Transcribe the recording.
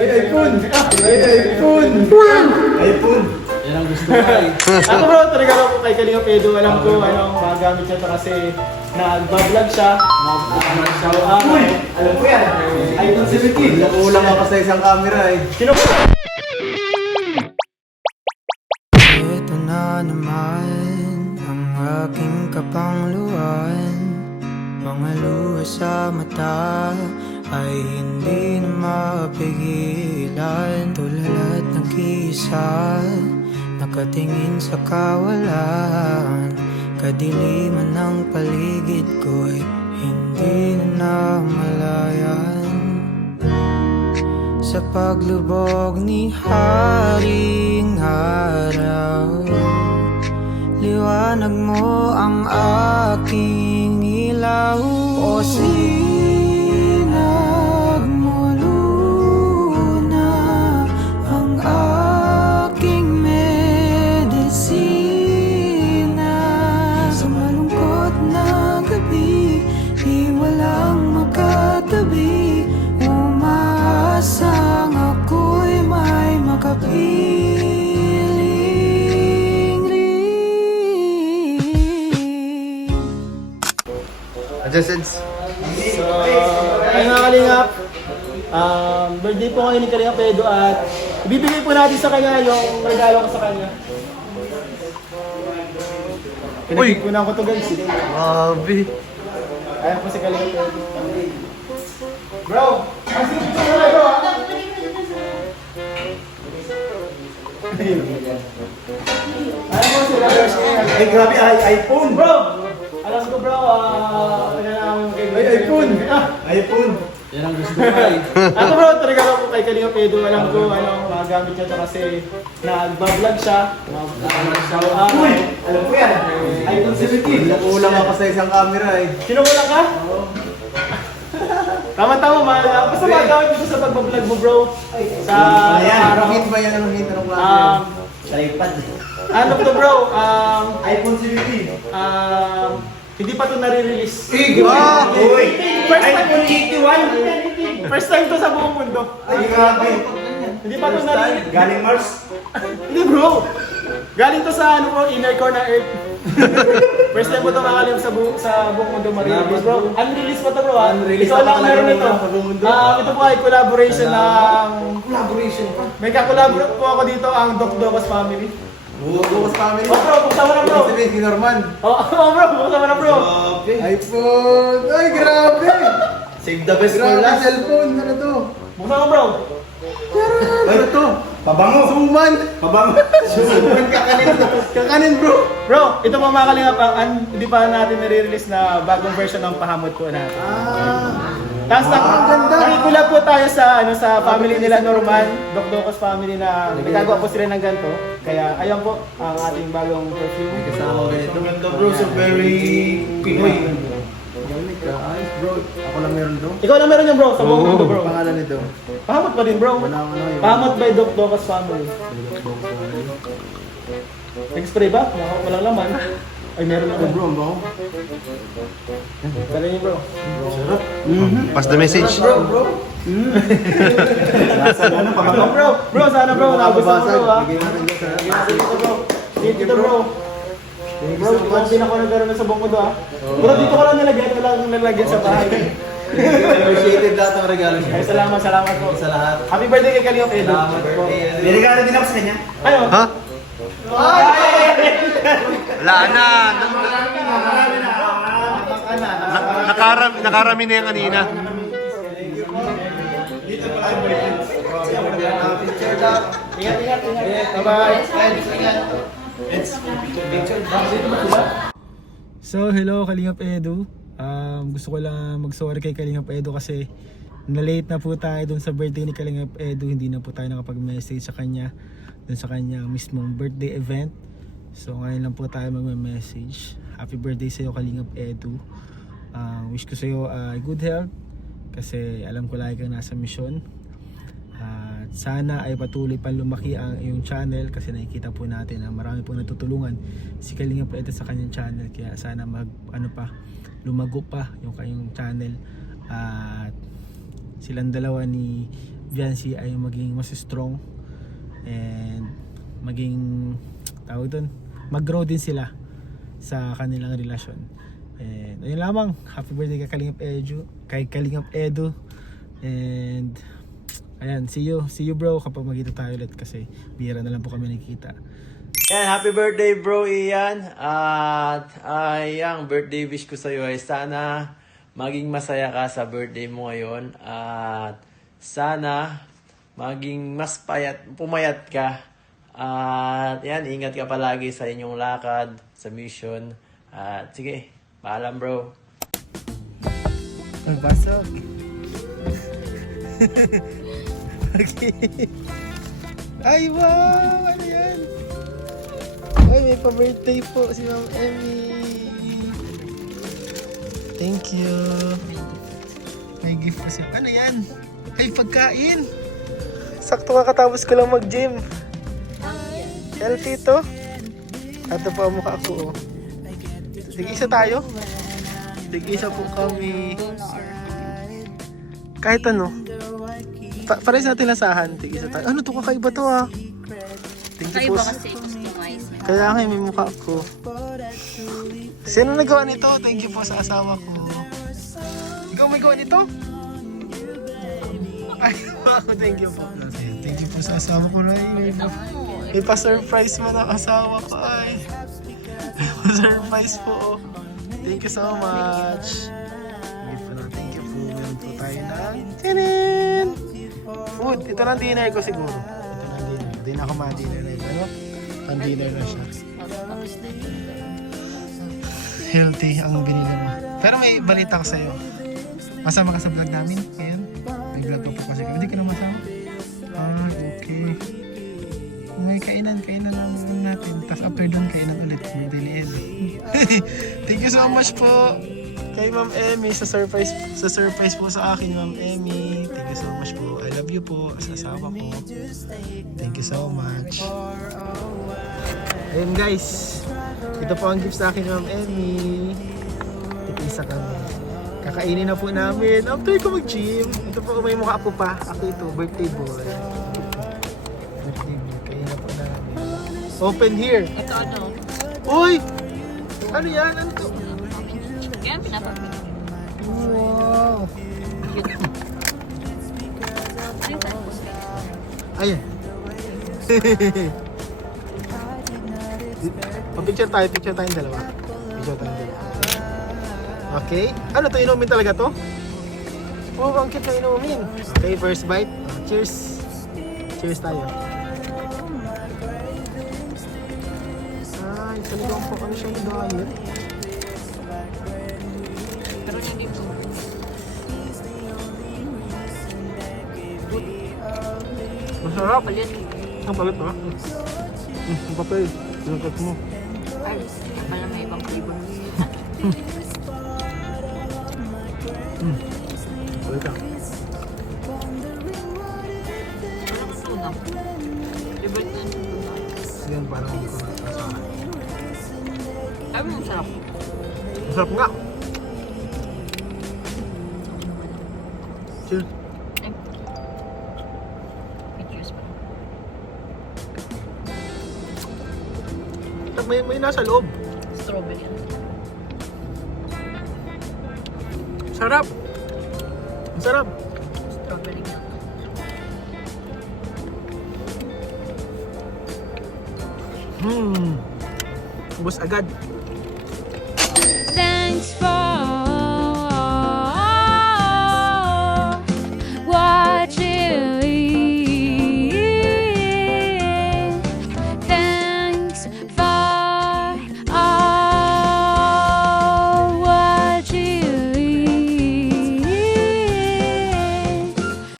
iPhone! iPhone! iPhone! Yan ang gusto ko ay. Ako bro, talaga ako kay Kalinga Pedro. Alam ko anong magamit siya kasi nag-vlog siya. Uy! Alam ko yan. iPhone 17. Nakulang ako sa isang camera eh. Sino po? Ito na naman ang aking kapangluan. Mga luha sa mata ay hindi na mapigilan. Tulad ng kisa, nakatingin sa kawalan. Kadiliman ng paligid ko'y hindi na namalayan. Sa paglubog ni Haring Araw, liwanag mo ang aking ilaw. O sinag mo luna ang aking medisina. Sa malungkot na gabi, di walang makatabi. Umaasang ako'y may makapiling rin. Adjusted. So, ayun mga Kalingap. Birthday po ngayon ni Kalinga Pedro at ibibigay po natin sa kanya yung regalo ko sa kanya. Pinagkukunan ko to guys. Grabe. Ayan po si Kalinga Pedro. Bro! Ang sinipin ko muna bro! Ayan po sila. Ay, grabe, iPhone! Bro! Alam ko bro, kailangan namin kay iPhone! iPhone! Yan ang gusto ko ay. Ako bro, talaga ako kay Kalinga Pedro. Alam ko anong magamit siya kasi nag-vlog siya. Uy! Alam ko yan. iPhone 17. Nakulang ako sa isang camera eh. Sino mo lang ka? Tama-tama, mahal. Basta magamit mo sa pag-vlog mo bro. Sa Ayan, araw. Hit ba yan? Anong hit? Anong klase yan? iPad. Ano to bro? iPhone 17. Hindi pa to nare-release. Ah! Uy! First time, iPhone 81. first time to sa buong mundo. Ay, grabe. Hindi pa to nare-release. Galing Mars. Hindi bro. Galing to sa ano bro, inner core ng Earth. First time ko to makalim sa buong mundo ma-release bro. Unreleased pa to bro ha. Unreleased Ikaw pa lang talaga meron bro, nito. sa buong mundo. Ito po ay collaboration ng... Collaboration pa. May kakolabor po ako dito ang Doc Docos Family. Bukas family. Oh bro, buksan mo na bro. Sabihin si Norman. Oh bro, buksan mo na bro. iPhone! Ay, grabe! Save the best for Grabe, last. cellphone. Ano to? Buksan mo bro. Ano to? Pabango. Suman! Pabango. Suman kakanin. Kakanin bro! Bro, ito mga Kalingap, hindi pa natin nare-release na bagong version ng pahamot po natin. Tapos nakikula po tayo sa sa family nila Norman, Doc Docos family na nagagawa po sila ng ganito. Kaya ayan po ang ating bagong perfume. Kasama ganito. Ito ganda bro, so very Pinoy. Ayos bro. Ako lang meron to. Ikaw lang meron yan bro, sa buong mundo bro. Ang pangalan nito. Pahamot pa din bro. Pahamot by Doc Docos family. Nag-spray ba? Walang laman. Ay meron naman. Bro, ang bango. Kala niyo bro. Sarap. Pass the message. Bro. Nasa ano, pabango. Bro, sana bro, nagustuhan mo bro ha. Bigyan natin dyan sa... Dito bro. Dito bro. Bro, hindi na ako nagkaroon ng sabong mundo ha. Bro, dito ko lang nilagyan, wala akong nilagyan sa bahay. Appreciated lahat ng regalo niya. Ay, salamat po. Sa lahat. Happy birthday kay Kalinga Pedro. Salamat po. May regalo din ako sa kanya. Ano? Ha? Wala na. Nakarami na yan kanina. Ingat. Bye-bye. So, hello Kalingap Edu. Gusto ko lang mag-sorry kay Kalingap Edu kasi na-late na po tayo dun sa birthday ni Kalingap Edu. Hindi na po tayo nakapag-message sa kanya dun sa kanya mismong birthday event. So, ngayon lang po tayo mag-message. Happy birthday sa iyo Kalingap Edu. Wish ko sa iyo good health kasi alam ko lagi kang nasa misyon. At sana ay patuloy pa lumaki ang iyong channel kasi nakikita po natin na marami pong natutulungan si Kalinga Pedro sa kanyang channel, kaya sana lumago pa yung kanyang channel. At silang dalawa ni Viancy ay maging mas strong and maging tawag doon, mag-grow din sila sa kanilang relasyon. And ayun lamang, happy birthday kay Kalingap Edu. And ayan, see you bro kapag magkita tayo ulit kasi bihira na lang po kami nakikita. Yan, happy birthday bro Ian. At ang birthday wish ko sa'yo ay sana maging masaya ka sa birthday mo ngayon. At sana maging mas pumayat ka. At yan, ingat ka palagi sa inyong lakad, sa mission. At sige, paalam bro. Pasok. Okay. Ay wow! Ano yan? Ay, may pa-birthday po si Ma'am Emmy. Thank you. May gift po siya. Ano yan? Ay, pagkain! Sakto kakatapos ko lang mag-gym. Healthy to. Ito po ang mukha ko. Oh. Tig-isa tayo. Tig-isa po kami. Kahit ano. Parehas natin lasahan. Tig-isa tayo. Ano to? Kakaiba to ah. Thank you po. Kaiba kasi customize. Kaya nga may mukha ko. Sino nagawa nito? Thank you po sa asawa ko. Ikaw may gawa nito? Ay, ako thank you po. Thank you po sa asawa ko na may pa-surprise mo ng asawa ko ay. May pa-surprise po. Thank you so much. Thank you po. Meron po tayo ng tinin! Food. Ito lang dinner ko siguro. Ito lang dinner. Hindi na ako ma-dinner na ito. Ano? Pan-dinner na siya. Healthy ang binili mo. Pero may balita ko sa'yo. Masama ka sa vlog namin ngayon? May vlog pa po kasi. Hindi ka na masama? Ah, okay. May kainan namin natin. Tapos after doon, kainan ulit. Madiliin. Thank you so much po kay Ma'am Emmy sa surprise po sa akin, Ma'am Emmy. Thank you so much po. I love you po sa asawa ko. Thank you so much. Ayun guys, ito po ang gift sa akin, Ma'am Emmy. Tig-isa kami. Kakainin na po namin after ko mag-gym. Ito po, may mukha po pa. Ako ito, birthday boy. Birthday boy, kainin na po namin. Open here. Ito ano? Uy! Ano yan? Ano to? Kaya pinapagpili. Wow! Cute. Ano yung type? Ayan. Picture tayong dalawa. Okay. Ano to, inumin talaga to? Oh, ang cute na inumin. Okay, first bite. Cheers. Cheers tayo. Ay, talagang po ano siya diet. Pero hindi ko. Masarap. Palit. Ang palit ba? Ang papel. Tinagkat mo. Ay, pala may ibang flavor. Palit ka. Ano ko tuna? Favorite na yung tuna. Yan, parang hindi ko nasasahan. Ay, masarap. Masarap nga. Cheers. Ay, cheers pa. May nasa loob. Strawberry. Sarap. Ang sarap. Strawberry milk. Ubus agad. Thanks for